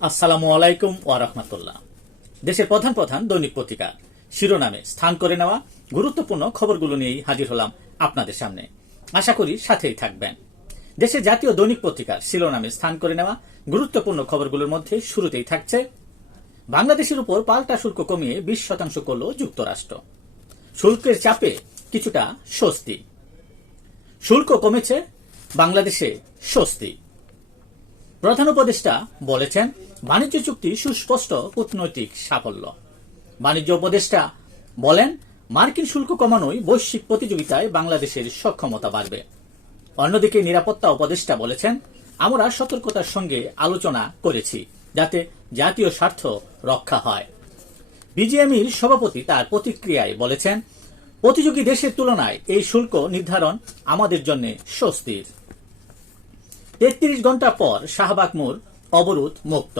আসসালামু আলাইকুম ওয়া রাহমাতুল্লাহ। দেশের প্রধান প্রধান দৈনিক পত্রিকা শিরোনামে স্থান করে নেওয়া গুরুত্বপূর্ণ খবরগুলো নিয়েই হাজির হলাম আপনাদের সামনে। আশা করি সাথেই থাকবেন। দেশের জাতীয় দৈনিক পত্রিকার শিরোনামে স্থান করে নেওয়া গুরুত্বপূর্ণ খবরগুলোর মধ্যে শুরুতেই থাকছে, বাংলাদেশের উপর পাল্টা শুল্ক কমিয়ে বিশ শতাংশ করল যুক্তরাষ্ট্র। শুল্কের চাপে কিছুটা স্বস্তি। শুল্ক কমেছে, বাংলাদেশে স্বস্তি। প্রধান উপদেষ্টা বলেছেন, বাণিজ্য চুক্তি সুস্পষ্ট কূটনৈতিক সাফল্য। বাণিজ্য উপদেষ্টা বলেন, মার্কিন শুল্ক কমানোই বৈশ্বিক প্রতিযোগিতায় বাংলাদেশের সক্ষমতা বাড়বে। অন্যদিকে নিরাপত্তা উপদেষ্টা বলেছেন, আমরা সতর্কতার সঙ্গে আলোচনা করেছি যাতে জাতীয় স্বার্থ রক্ষা হয়। বিজিএমইর সভাপতি তার প্রতিক্রিয়ায় বলেছেন, প্রতিযোগী দেশের তুলনায় এই শুল্ক নির্ধারণ আমাদের জন্য স্বস্তির। তেত্রিশ ঘণ্টা পর শাহবাগ মোড় অবরোধ মুক্ত।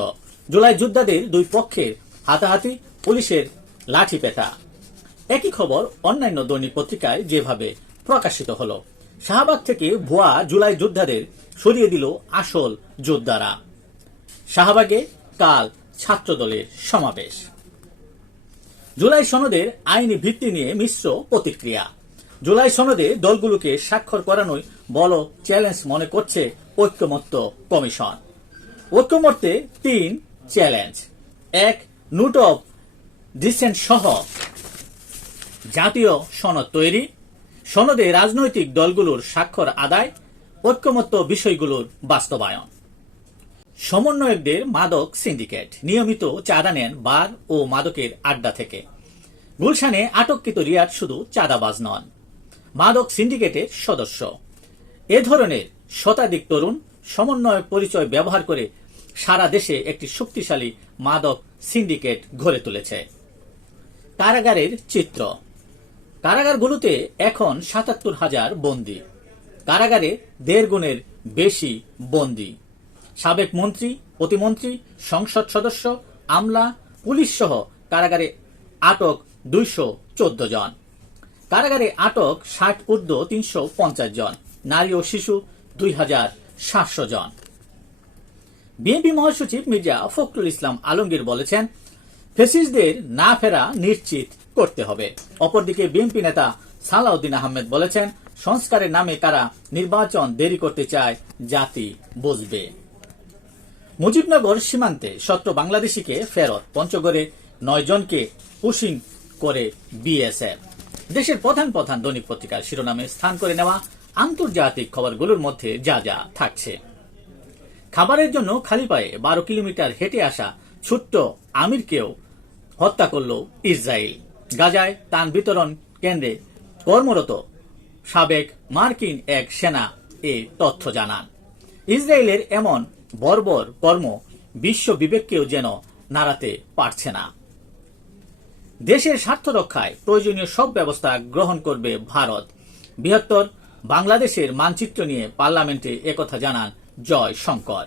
জুলাই যোদ্ধাদের দুই পক্ষের হাতাহাতি পুলিশের লাঠি পেটা। একই খবর অন্যান্য দৈনিক পত্রিকায় যেভাবে প্রকাশিত হল। শাহবাগ থেকে ভুয়া জুলাই যোদ্ধাদের সরিয়ে দিল আসল যোদ্ধারা। শাহবাগে কাল ছাত্রদলের সমাবেশ। জুলাই সনদের আইনি ভিত্তি নিয়ে মিশ্র প্রতিক্রিয়া। জুলাই সনদে দলগুলোকে স্বাক্ষর করানোই বড় চ্যালেঞ্জ মনে করছে ঐক্যমত্য কমিশন। ঐক্যমত্যে তিন চ্যালেঞ্জ। এক নোট অফ ডিসেন্ট সহ জাতীয় সনদ তৈরি। সনদে রাজনৈতিক দলগুলোর স্বাক্ষর আদায়, ঐক্যমত্য বিষয়গুলোর বাস্তবায়ন। সমন্বয়কদের মাদক সিন্ডিকেট, নিয়মিত চাঁদা নেন বার ও মাদকের আড্ডা থেকে। গুলশানে আটককৃত রিয়াদ শুধু চাঁদাবাজ নন। মাদক সিন্ডিকেটের সদস্য। এ ধরনের শতাধিক তরুণ সমন্বয় পরিচয় ব্যবহার করে সারা দেশে একটি শক্তিশালী মাদক সিন্ডিকেট গড়ে তুলেছে। কারাগারের চিত্র। কারাগারগুলোতে এখন সাতাত্তর হাজার বন্দী। কারাগারে দেড় গুণের বেশি বন্দী। সাবেক মন্ত্রী, প্রতিমন্ত্রী, সংসদ সদস্য, আমলা, পুলিশ সহ কারাগারে আটক দুইশো চোদ্দ জন। কারাগারে আটক ষাট ঊর্ধ্ব তিনশো পঞ্চাশ জন, নারী ও শিশু দুই হাজার সাতশো জন। বিএনপি মহাসচিব মির্জা ফখরুল ইসলাম আলমগীর বলেছেন, ফেসিসদের না ফেরা নিশ্চিত করতে হবে। অপরদিকে বিএনপি নেতা সালাউদ্দিন আহমেদ বলেছেন, সংস্কারের নামে কারা নির্বাচন দেরি করতে চায়, জাতি বুঝবে। মুজিবনগর সীমান্তে সত্র বাংলাদেশিকে ফেরত, পঞ্চগড়ে নয় জনকে পুশিং করে বিএসএফ। দেশের প্রধান প্রধান দৈনিক পত্রিকার শিরোনামে স্থান করে নেওয়া আন্তর্জাতিক খবরগুলোর মধ্যে যা যা থাকছে। খাবারের জন্য খালি পায়ে বারো কিলোমিটার হেঁটে আসা ছোট্ট আমিরকেও হত্যা করল ইসরায়েল। গাজায় তান বিতরণ কেন্দ্রে কর্মরত সাবেক মার্কিন এক সেনা এ তথ্য জানান। ইসরায়েলের এমন বর্বর কর্ম বিশ্ব বিবেককেও যেন নাড়াতে পারছে না। দেশের স্বার্থ রক্ষায় প্রয়োজনীয় সব ব্যবস্থা গ্রহণ করবে ভারত। বৃহত্তর বাংলাদেশের মানচিত্র নিয়ে পার্লামেন্টে একথা জানান জয় শঙ্কর।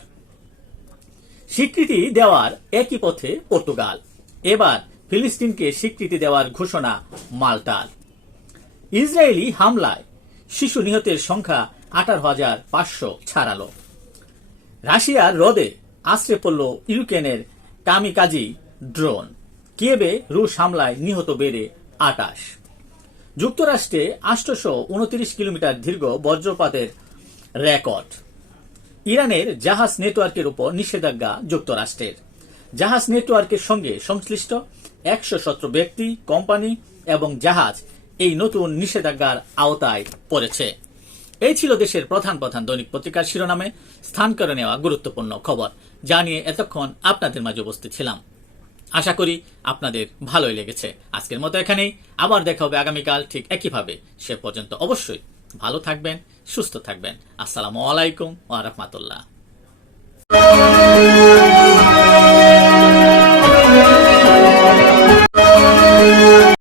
স্বীকৃতি দেওয়ার একই পথে পর্তুগাল। এবার ফিলিস্তিনকে স্বীকৃতি দেওয়ার ঘোষণা মাল্টার। ইসরায়েলি হামলায় শিশু নিহতের সংখ্যা আঠারো হাজার পাঁচশো ছাড়ালো। রাশিয়ার হ্রদে আশ্রে পড়ল ইউক্রেনের কামিকাজি ড্রোন। কিয়েবে রুশ হামলায় নিহত বেড়ে আটাশ। যুক্তরাষ্ট্রে আটশোশো উনত্রিশ কিলোমিটার দীর্ঘ বজ্রপাতের রেকর্ড। ইরানের জাহাজ নেটওয়ার্কের উপর নিষেধাজ্ঞা যুক্তরাষ্ট্রের। জাহাজ নেটওয়ার্কের সঙ্গে সংশ্লিষ্ট একশো সতেরো ব্যক্তি, কোম্পানি এবং জাহাজ এই নতুন নিষেধাজ্ঞার আওতায় পড়েছে। এই ছিল দেশের প্রধান প্রধান দৈনিক পত্রিকার শিরোনামে স্থান করে নেওয়া গুরুত্বপূর্ণ খবর। যা নিয়ে এতক্ষণ আপনাদের মাঝে উপস্থিত ছিলাম। আশা করি আপনাদের ভালোই লেগেছে। আজকের মতো এখানেই। আবার দেখা হবে আগামীকাল ঠিক একইভাবে। সে পর্যন্ত অবশ্যই ভালো থাকবেন, সুস্থ থাকবেন। আসসালামু আলাইকুম ওয়া রাহমাতুল্লাহ।